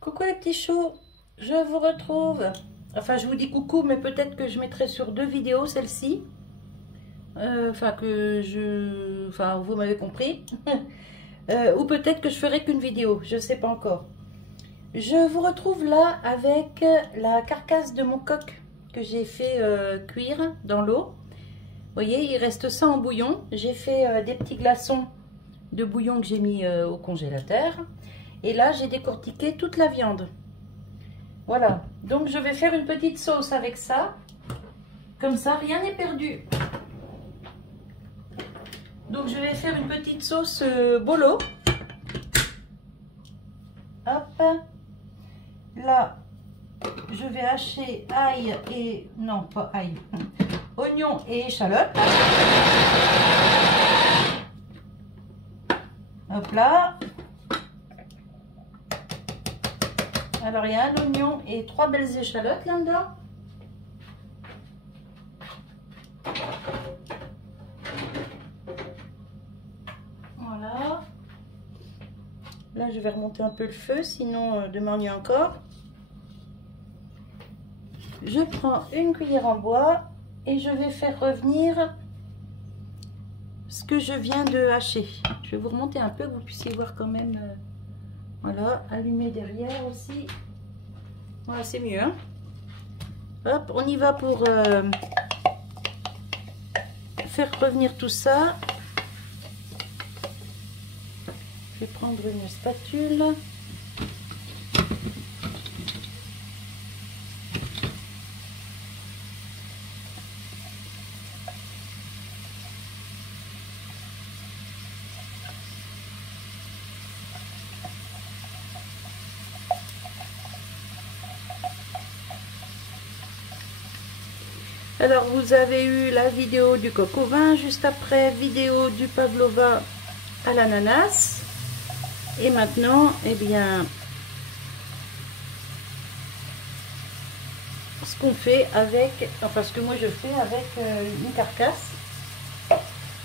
Coucou les petits choux, je vous retrouve. Enfin, je vous dis coucou, mais peut-être que je mettrai sur 2 vidéos celle-ci. Enfin, vous m'avez compris. Ou peut-être que je ferai qu'une vidéo, je ne sais pas encore. Je vous retrouve là avec la carcasse de mon coq que j'ai fait cuire dans l'eau. Vous voyez, il reste ça en bouillon. J'ai fait des petits glaçons de bouillon que j'ai mis au congélateur. Et là, j'ai décortiqué toute la viande. Voilà. Donc, je vais faire une petite sauce avec ça. Comme ça, rien n'est perdu. Donc, je vais faire une petite sauce bolo. Hop. Là, je vais hacher ail et... Non, pas ail. Oignon et échalote. Hop là. Alors, il y a un oignon et 3 belles échalotes là-dedans. Voilà. Là, je vais remonter un peu le feu, sinon demain il y a encore. Je prends une cuillère en bois et je vais faire revenir ce que je viens de hacher. Je vais vous remonter un peu, que vous puissiez voir quand même... Voilà, allumer derrière aussi. Voilà, c'est mieux. Hein. Hop, on y va pour faire revenir tout ça. Je vais prendre une spatule. Alors, vous avez eu la vidéo du coq au vin, juste après, vidéo du pavlova à l'ananas. Et maintenant, eh bien, ce qu'on fait avec, enfin, ce que moi je fais avec une carcasse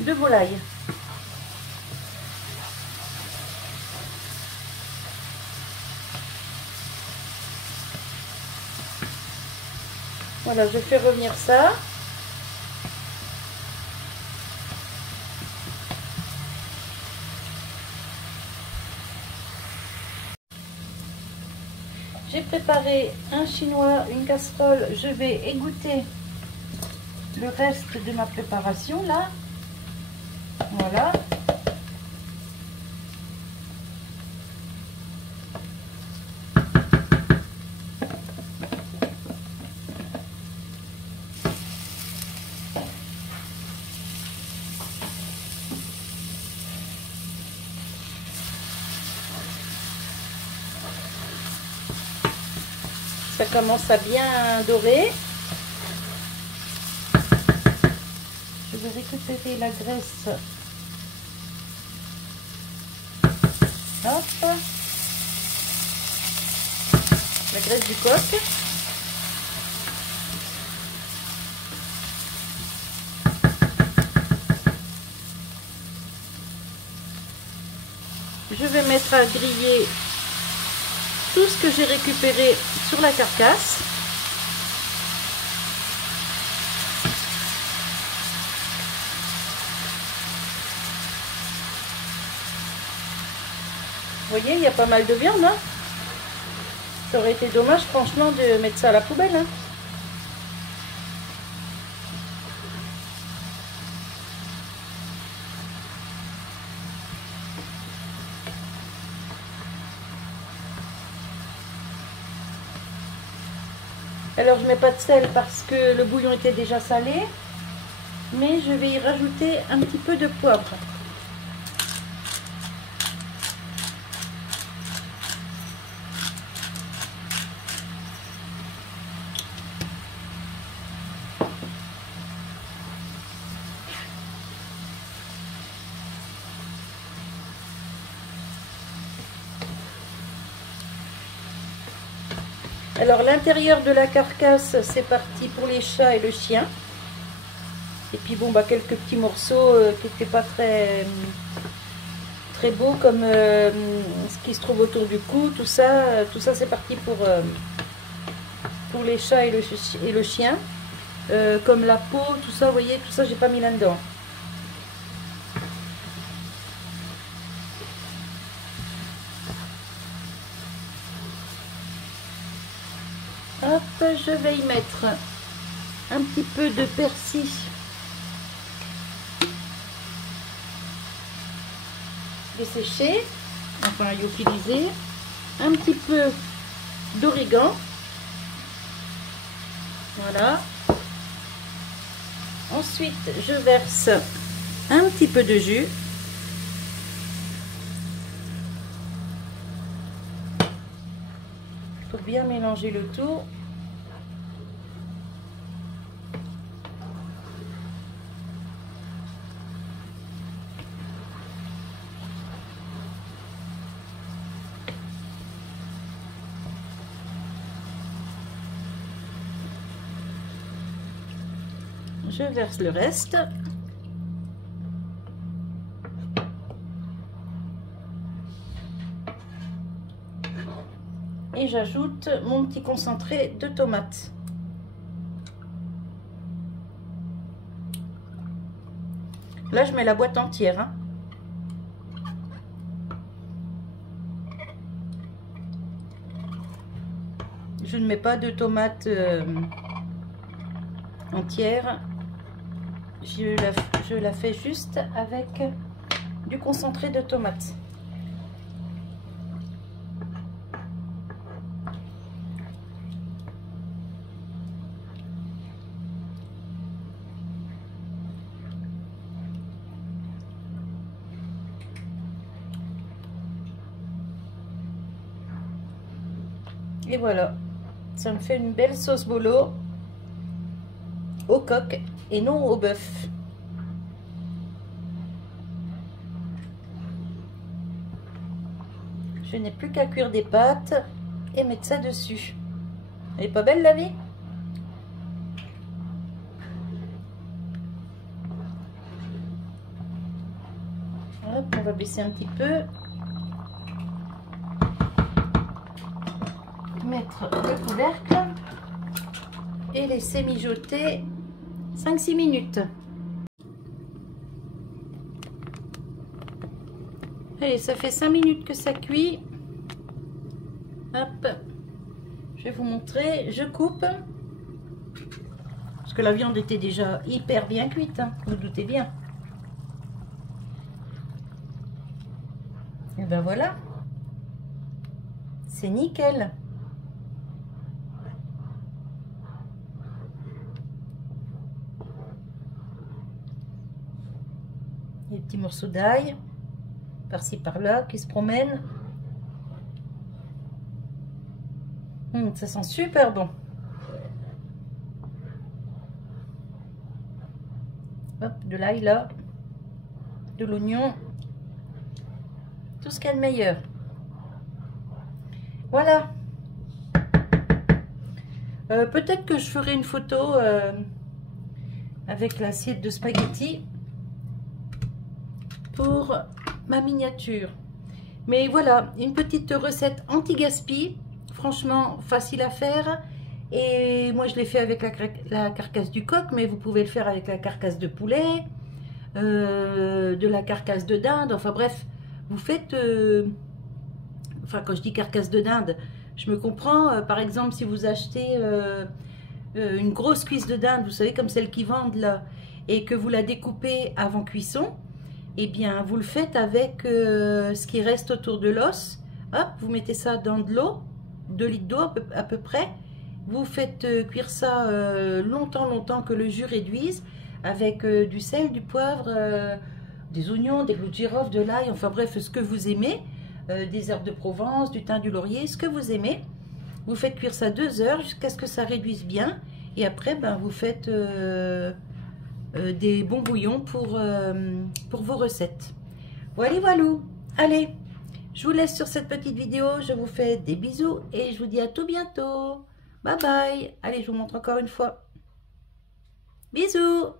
de volaille. Voilà, je fais revenir ça. J'ai préparé un chinois, une casserole. Je vais égoutter le reste de ma préparation là. Voilà. Ça commence à bien dorer. Je vais récupérer la graisse. Hop. La graisse du coq. Je vais mettre à griller tout ce que j'ai récupéré sur la carcasse. Vous voyez, il y a pas mal de viande. Hein. Ça aurait été dommage, franchement, de mettre ça à la poubelle. Hein. Alors je mets pas de sel parce que le bouillon était déjà salé, mais je vais y rajouter un petit peu de poivre. Alors l'intérieur de la carcasse, c'est parti pour les chats et le chien. Et puis bon, bah quelques petits morceaux qui n'étaient pas très très beau comme ce qui se trouve autour du cou, tout ça c'est parti pour les chats et le chien. Comme la peau, tout ça, vous voyez, tout ça j'ai pas mis là-dedans. Hop, je vais y mettre un petit peu de persil desséché, enfin lyophilisé, un petit peu d'origan, voilà. Ensuite, je verse un petit peu de jus. Pour bien mélanger le tout. Je verse le reste. Et j'ajoute mon petit concentré de tomates. Là, je mets la boîte entière, hein. Je ne mets pas de tomates entières. Je la fais juste avec du concentré de tomates. Et voilà, ça me fait une belle sauce bolo au coq et non au bœuf. Je n'ai plus qu'à cuire des pâtes et mettre ça dessus. Elle est pas belle la vie? Hop, on va baisser un petit peu. Mettre le couvercle et laisser mijoter 5-6 minutes. Allez, ça fait 5 minutes que ça cuit. Hop, je vais vous montrer. Je coupe parce que la viande était déjà hyper bien cuite, hein, vous doutez bien. Et ben voilà, c'est nickel. Des petits morceaux d'ail par-ci par-là qui se promènent. Ça sent super bon. Hop, de l'ail là, de l'oignon, tout ce qu'il y a de meilleur. Voilà. Peut-être que je ferai une photo avec l'assiette de spaghettis pour ma miniature. Mais voilà, une petite recette anti-gaspi, franchement facile à faire. Et moi je l'ai fait avec la carcasse du coq, mais vous pouvez le faire avec la carcasse de poulet, de la carcasse de dinde, enfin bref, vous faites... enfin quand je dis carcasse de dinde, je me comprends, par exemple si vous achetez une grosse cuisse de dinde, vous savez comme celle qui vendent là, et que vous la découpez avant cuisson, et bien vous le faites avec ce qui reste autour de l'os. Hop, vous mettez ça dans de l'eau, 2 litres d'eau à peu près. Vous faites cuire ça longtemps que le jus réduise, avec du sel, du poivre, des oignons, des clous de girofle, de l'ail, enfin bref, ce que vous aimez, des herbes de Provence, du thym, du laurier, ce que vous aimez. Vous faites cuire ça 2 heures jusqu'à ce que ça réduise bien, et après ben, vous faites des bons bouillons pour vos recettes. Voilà, voilà. Allez, je vous laisse sur cette petite vidéo, je vous fais des bisous et je vous dis à tout bientôt. Bye bye. Allez, je vous montre encore une fois. Bisous.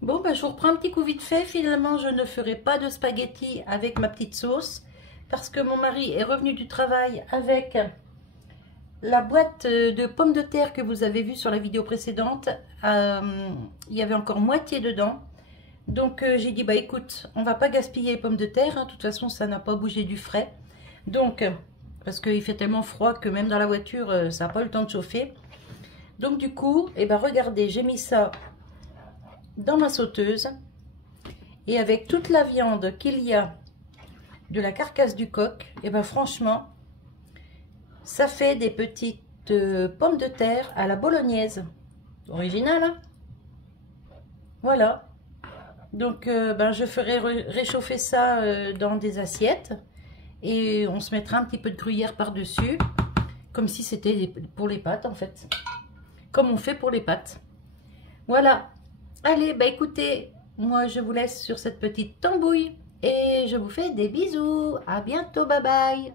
Bon, ben, je vous reprends un petit coup vite fait. Finalement, je ne ferai pas de spaghettis avec ma petite sauce parce que mon mari est revenu du travail avec la boîte de pommes de terre que vous avez vue sur la vidéo précédente. Il y avait encore moitié dedans. Donc, j'ai dit, bah écoute, on va pas gaspiller les pommes de terre. Hein. De toute façon, ça n'a pas bougé du frais. Donc, parce qu'il fait tellement froid que même dans la voiture, ça n'a pas eu le temps de chauffer. Donc, du coup, eh ben, regardez, j'ai mis ça dans ma sauteuse. Et avec toute la viande qu'il y a de la carcasse du coq, et ben franchement, ça fait des petites pommes de terre à la bolognaise. Original, hein? Voilà. Donc, ben, je ferai réchauffer ça dans des assiettes. Et on se mettra un petit peu de gruyère par-dessus. Comme si c'était pour les pâtes, en fait. Comme on fait pour les pâtes. Voilà. Allez, bah écoutez, moi je vous laisse sur cette petite tambouille. Et je vous fais des bisous. À bientôt, bye bye.